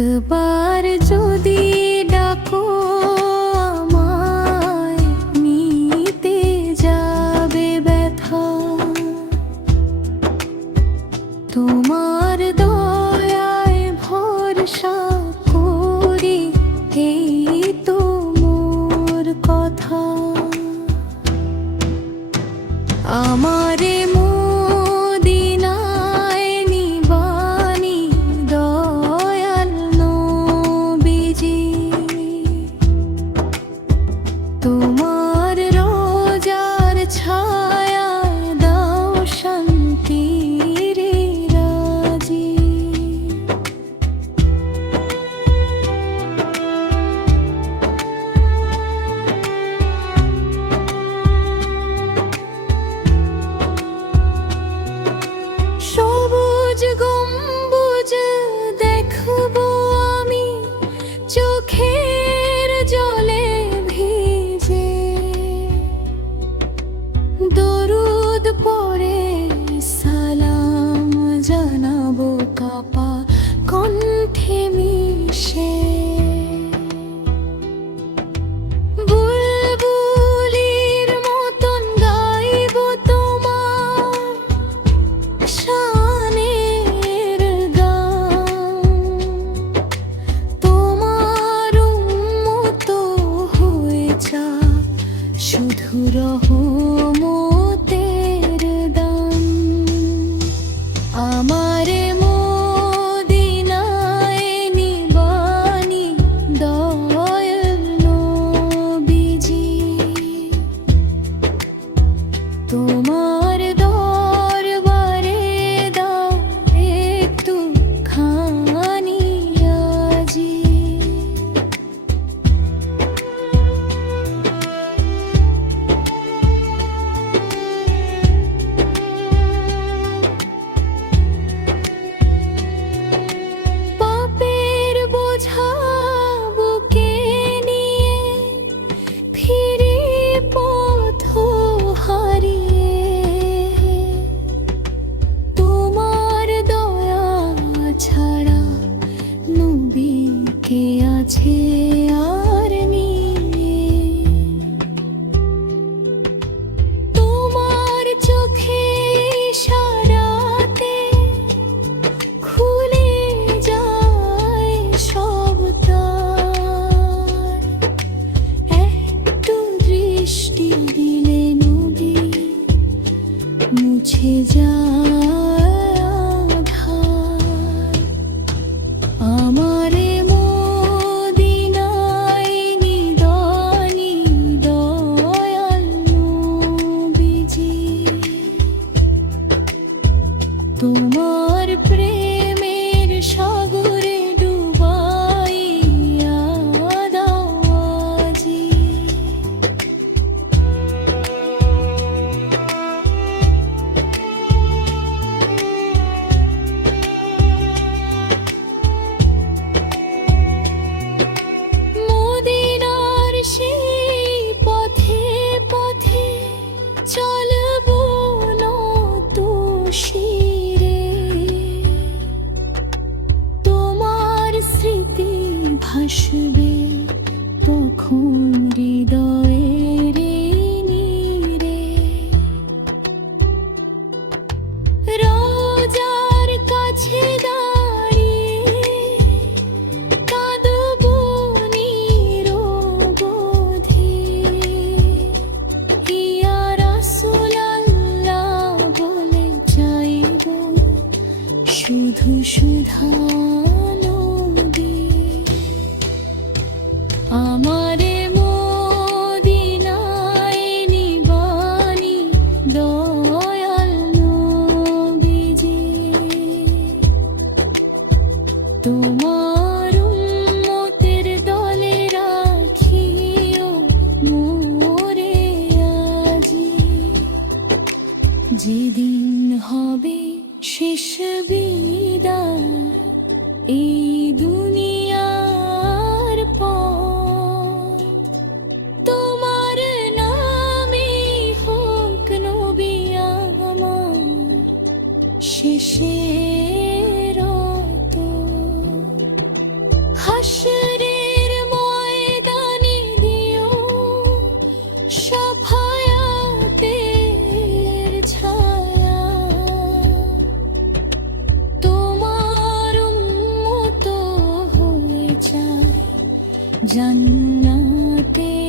একবার যদি ডাকো আমায়, নিতে যাবে ব্যথা। তোমার দয়ায় ভরসা করি, এই তো মোর কথা। আমারে মদিনায় নিবানি দয়াল নবীজি। তোমার রোজার ছায়ায় দাও শান্তির রাজি। সবুজ গম্বুজ দেখবো আমি চোখের জলে ভিজে, দরুদ পড়ে সালাম জানাবো কাপা কণ্ঠে মিশে। বুলবুলির মতন গাইবো তোমার শানের গান। তোমার উম্মত হয়ে যাক শুধু রহমতের দান। আমারে মদিনায় নিবানি দয়াল নবীজি। তোমার দরবারে দাও একটু খানি আজি। পাপের বোঝা বুকে নিয়ে ফিরি পথ হারিয়ে, তোমার দয়া ছাড়া নবীকে আছে আর নিয়ে। তোমার চোখে ইশারাতে খুলে যায় সব দ্বার। একটু দৃষ্টি দিলে নবী মুছে যায় আঁধার। আমারে মদিনায় নিদানি দয়াল নবীজি। তোমার প্রেমের সাগরে ডুবাইয়া দাও আজি। মদিনার সেই পথে পথে চলবো নত শিরে। তোমার স্মৃতি ভাসবে তখন হৃদয়ের নীরে। রোজার কাছে দাঁড়িয়ে কাঁদবো নিরবধি। ইয়া রাসূলাল্লাহ বলে চাইবো শুধু সুধা নদী। আমারে মদিনায় নিবানি দয়াল নবীজি। তোমার উম্মতের দলে রাখিও মোরে আজি। যেদিন হবে শেষ বিদায় এই দুনিয়ার পর, তোমার নামে হোক নবী আমার শেষের জান্নাতে